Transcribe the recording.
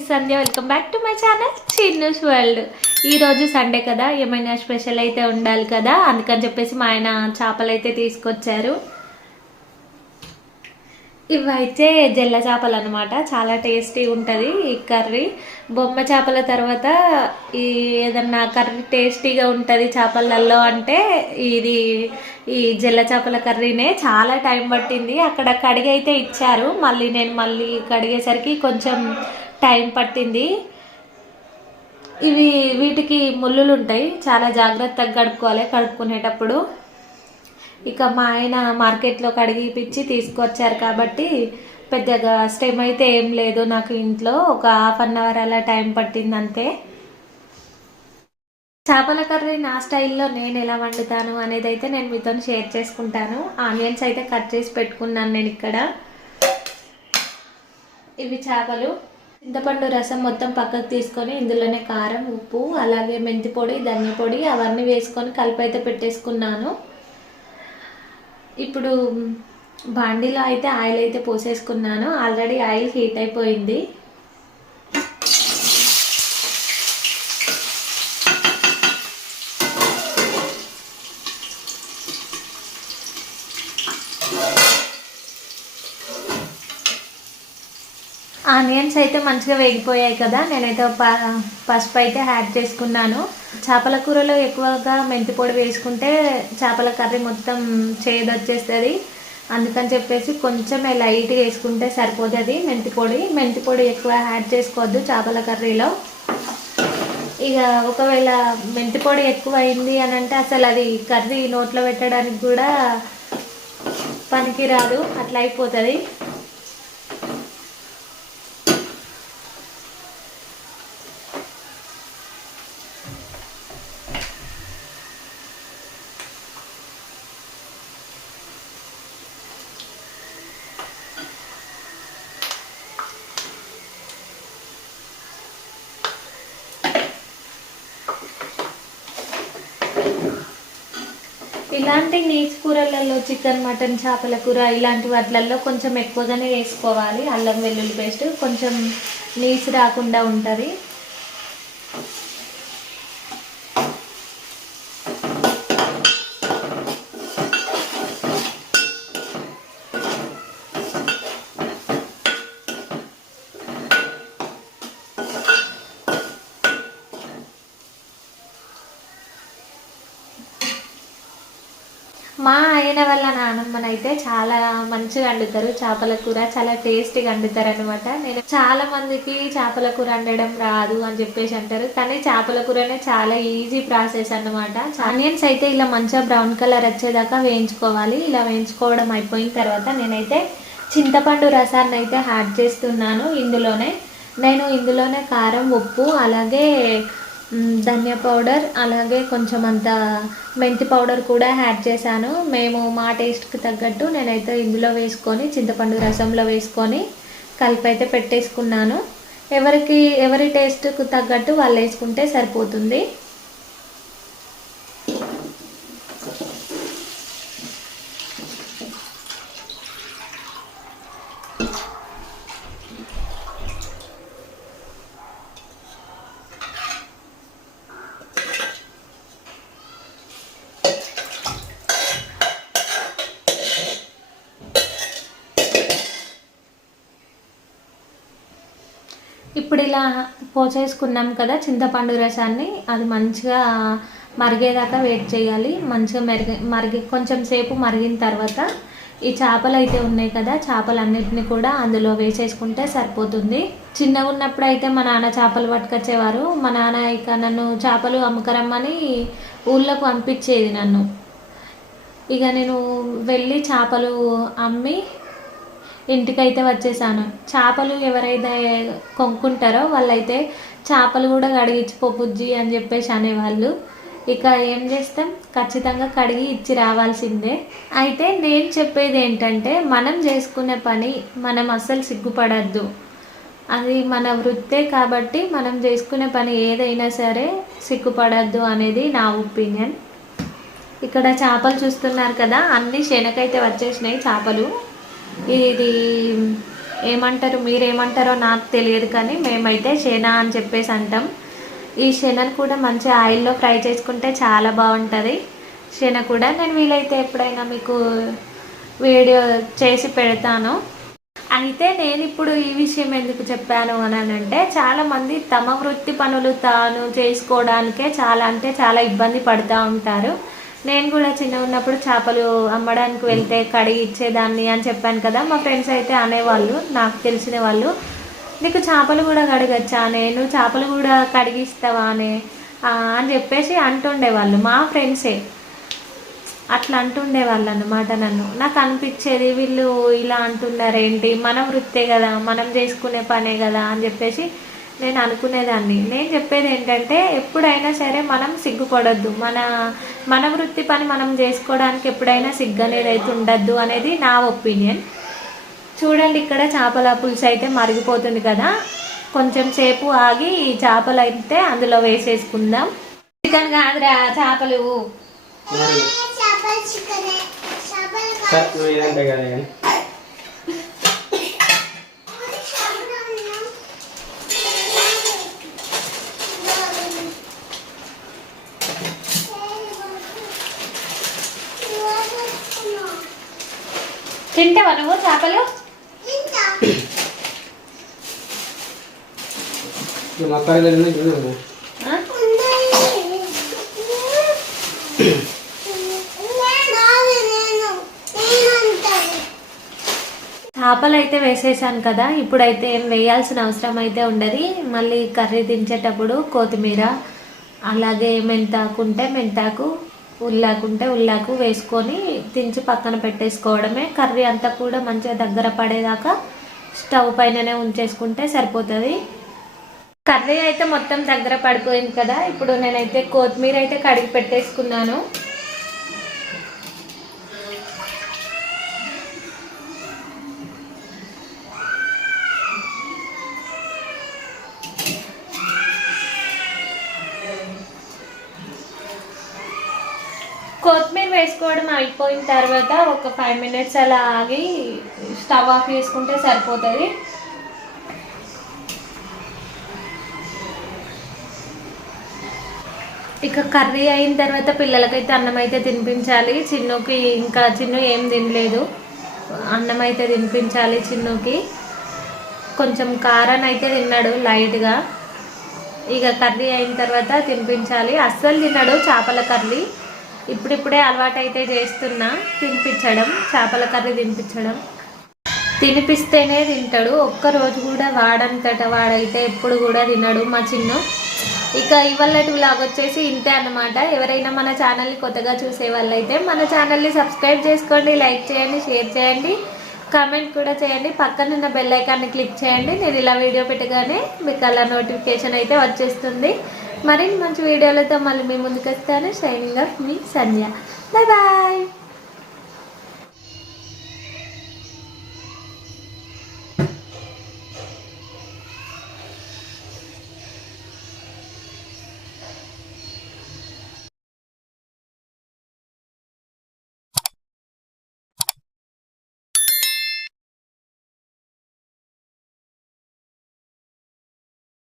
is Sandhya. Welcome back to my channel Chinnu's world. ఈరోజు Sunday కదా, ఏమైనా స్పెషల్ అయితే ఉండాలి కదా, అందుకని చెప్పేసి మా ఆయన చేపలు అయితే తీసుకొచ్చారు. ఇవైతే జల్ల చేపలు అనమాట. చాలా టేస్టీ ఉంటుంది ఈ కర్రీ. బొమ్మ చేపల తర్వాత ఈ ఏదన్నా కర్రీ టేస్టీగా ఉంటుంది చేపలలో అంటే ఇది ఈ జల్ల చేపల కర్రీనే. చాలా టైం పట్టింది. అక్కడ కడిగి అయితే ఇచ్చారు, నేను మళ్ళీ కడిగేసరికి కొంచెం టైం పట్టింది. వీటికి ముళ్ళులు ఉంటాయి, చాలా జాగ్రత్తగా కడుక్కునేటప్పుడు. ఇక మా ఆయన మార్కెట్లో కడిగిపిచ్చి తీసుకొచ్చారు కాబట్టి పెద్దగా స్టెమ్ అయితే ఏం లేదు. నాకు ఇంట్లో ఒక ½ అలా టైం పట్టింది అంతే. చేపల కర్రీ నా స్టైల్లో నేను ఎలా వండుతాను అనేది అయితే నేను మీతో షేర్ చేసుకుంటాను. ఆనియన్స్ అయితే కట్ చేసి పెట్టుకున్నాను నేను ఇక్కడ. ఇవి చేపలు. చింతపండు రసం మొత్తం పక్కకు తీసుకొని ఇందులోనే కారం, ఉప్పు, అలాగే మెంతి పొడి, ధనియా పొడి అవన్నీ వేసుకొని కలిపి అయితే పెట్టేసుకున్నాను. ఇప్పుడు బాండీలో అయితే ఆయిల్ అయితే పోసేసుకున్నాను. ఆల్రెడీ ఆయిల్ హీట్ అయిపోయింది. ఆనియన్స్ అయితే మంచిగా వేగిపోయాయి కదా, నేనైతే పసుపు అయితే యాడ్ చేసుకున్నాను. చేపల కూరలో ఎక్కువగా మెంతి పొడి వేసుకుంటే చేపల కర్రీ మొత్తం చేదొచ్చేస్తుంది. అందుకని చెప్పేసి కొంచెమే లైట్గా వేసుకుంటే సరిపోతుంది మెంతి పొడి ఎక్కువ యాడ్ చేసుకోవద్దు చేపల కర్రీలో. ఇక ఒకవేళ మెంతి పొడి ఎక్కువ అయింది అని అంటే అసలు అది కర్రీ నోట్లో పెట్టడానికి కూడా పనికిరాదు, అట్లా అయిపోతుంది. ఇలాంటి నీచు కూరలలో చికెన్, మటన్, చేపల కూర ఇలాంటి వాటిలలో కొంచెం ఎక్కువగానే వేసుకోవాలి అల్లం వెల్లుల్లి పేస్ట్, కొంచెం నీచు రాకుండా ఉంటుంది. మా ఆయన వాళ్ళ నానమ్మనైతే చాలా మంచిగా వండుతారు చేపల కూర, చాలా టేస్టీగా వండుతారు అనమాట. నేను చాలా మందికి చేపల కూర వండడం రాదు అని చెప్పేసి అంటారు, కానీ చేపల కూరనే చాలా ఈజీ ప్రాసెస్ అన్నమాట. ఆనియన్స్ అయితే ఇలా మంచిగా బ్రౌన్ కలర్ వచ్చేదాకా వేయించుకోవాలి. ఇలా వేయించుకోవడం అయిపోయిన తర్వాత నేనైతే చింతపండు రసాన్ని అయితే యాడ్ చేస్తున్నాను. ఇందులోనే కారం, ఉప్పు, అలాగే ధనియా పౌడర్, అలాగే కొంచెం అంత మెంతి పౌడర్ కూడా యాడ్ చేశాను. మేము మా టేస్ట్కి తగ్గట్టు నేనైతే ఇందులో వేసుకొని చింతపండు రసంలో వేసుకొని కలిపి అయితే పెట్టేసుకున్నాను. ఎవరి టేస్ట్కు తగ్గట్టు వాళ్ళు వేసుకుంటే సరిపోతుంది. ఇప్పుడు ఇలా పోసేసుకున్నాం కదా చింతపండు రసాన్ని, అది మంచిగా మరిగేదాకా వెయిట్ చేయాలి. మంచిగా కొంచెం సేపు మరిగిన తర్వాత ఈ చేపలు అయితే ఉన్నాయి కదా, చేపలన్నిటిని కూడా అందులో వేసేసుకుంటే సరిపోతుంది. చిన్నగా ఉన్నప్పుడు అయితే మా నాన్న చేపలు పట్టుకొచ్చేవారు. మా నాన్న ఇక నన్ను చేపలు అమ్ముకరమ్మని ఊళ్ళోకి పంపించేది నన్ను. ఇక నేను వెళ్ళి చేపలు అమ్మి ఇంటికైతే వచ్చేసాను. చేపలు ఎవరైతే కొనుక్కుంటారో వాళ్ళైతే చేపలు కూడా కడిగిచ్చిపో బుజ్జి అని చెప్పేసి అనేవాళ్ళు. ఇక ఏం చేస్తాం, ఖచ్చితంగా కడిగి ఇచ్చి రావాల్సిందే. అయితే నేను చెప్పేది ఏంటంటే, మనం చేసుకునే పని మనం అస్సలు సిగ్గుపడద్దు. అది మన వృత్తే కాబట్టి మనం చేసుకునే పని ఏదైనా సరే సిగ్గుపడద్దు అనేది నా ఒపీనియన్. ఇక్కడ చేపలు చూస్తున్నారు కదా, అన్ని శనకైతే వచ్చేసినాయి చేపలు. ఇది ఏమంటారు, మీరేమంటారో నాకు తెలియదు, కానీ మేమైతే శన అని చెప్పేసి అంటాం. ఈ శనను కూడా మంచి ఆయిల్లో ఫ్రై చేసుకుంటే చాలా బాగుంటుంది. శన కూడా నేను వీలైతే ఎప్పుడైనా మీకు వీడియో చేసి పెడతాను. అయితే నేను ఇప్పుడు ఈ విషయం ఎందుకు చెప్పాను అని అంటే, చాలామంది తమ వృత్తి పనులు తాను చేసుకోవడానికే చాలా ఇబ్బంది పడుతూ ఉంటారు. నేను కూడా చిన్న ఉన్నప్పుడు చేపలు అమ్మడానికి వెళ్తే కడిగి ఇచ్చేదాన్ని అని చెప్పాను కదా. మా ఫ్రెండ్స్ అయితే అనేవాళ్ళు, నాకు తెలిసిన వాళ్ళు, నీకు చేపలు కూడా కడగచ్చా, నేను చేపలు కూడా కడిగిస్తావా అని చెప్పేసి అంటుండేవాళ్ళు. మా ఫ్రెండ్సే అట్లా అంటుండేవాళ్ళు అన్నమాట. నాకు అనిపించేది, వీళ్ళు ఇలా అంటున్నారేంటి, మన వృత్తే కదా, మనం చేసుకునే పనే కదా అని చెప్పేసి నేను అనుకునేదాన్ని. నేను చెప్పేది ఏంటంటే, ఎప్పుడైనా సరే మనం సిగ్గుపడొద్దు. మన వృత్తి పని మనం చేసుకోవడానికి ఎప్పుడైనా సిగ్గు అనేది అయితే ఉండద్దు అనేది నా ఒపీనియన్. చూడండి, ఇక్కడ చేపల పులుసు అయితే మరిగిపోతుంది కదా. కొంచెం సేపు ఆగి ఈ చేపలు అయితే అందులో వేసేసుకుందాం. చికెన్ కాదురా, చేపలు. తింటావా నువ్వు చేపలు? చేపలు అయితే వేసేసాను కదా. ఇప్పుడైతే ఏం వేయాల్సిన అవసరం అయితే ఉండదు. మళ్ళీ కర్రీ దించేటప్పుడు కొత్తిమీర, అలాగే మెంతాకు ఉంటే మెంతాకు, ఉల్లాకుంటే ఉల్లాకు వేసుకొని దించి పక్కన పెట్టేసుకోవడమే. కర్రీ అంతా కూడా మంచిగా దగ్గర పడేదాకా స్టవ్ పైననే ఉంచేసుకుంటే సరిపోతుంది. కర్రీ అయితే మొత్తం దగ్గర పడిపోయింది కదా. ఇప్పుడు నేనైతే కొత్తిమీర అయితే కడిగి పెట్టేసుకున్నాను. కొత్తిమీర వేసుకోవడం అయిపోయిన తర్వాత ఒక 5 minutes అలా ఆగి స్టవ్ ఆఫ్ చేసుకుంటే సరిపోతుంది. ఇక కర్రీ అయిన తర్వాత పిల్లలకైతే అన్నం అయితే తినిపించాలి. చిన్నుకి ఇంకా చిన్ను ఏం తినలేదు, అన్నం అయితే తినిపించాలి. చిన్నుకి కొంచెం కారం అయితే తిన్నాడు లైట్గా. ఇక కర్రీ అయిన తర్వాత తినిపించాలి. అస్సలు తిన్నాడు చేపల కర్రీ. ఇప్పుడిప్పుడే అలవాటు అయితే చేస్తున్నా తినిపించడం, చేపల కర్రీ తినిపించడం. తినిపిస్తేనే తింటాడు. ఒక్కరోజు కూడా వాడంతట వాడైతే ఎప్పుడు కూడా తినడు మా చిన్ను. ఇక ఇవాళటి వ్లాగ్ వచ్చేసి ఇంతే అన్నమాట. ఎవరైనా మన ఛానల్ని కొత్తగా చూసే వాళ్ళైతే మన ఛానల్ని సబ్స్క్రైబ్ చేసుకోండి, లైక్ చేయండి, షేర్ చేయండి, కామెంట్ కూడా చేయండి. పక్కనున్న బెల్ ఐకాన్ని క్లిక్ చేయండి. నేను ఇలా వీడియో పెట్టగానే మీకు అలా నోటిఫికేషన్ అయితే వచ్చేస్తుంది. మరిన్ని మంచి వీడియోలతో మళ్ళీ మీ ముందుకు వస్తాను. షైనింగ్ ఆఫ్ మీ సంధ్య. Bye bye.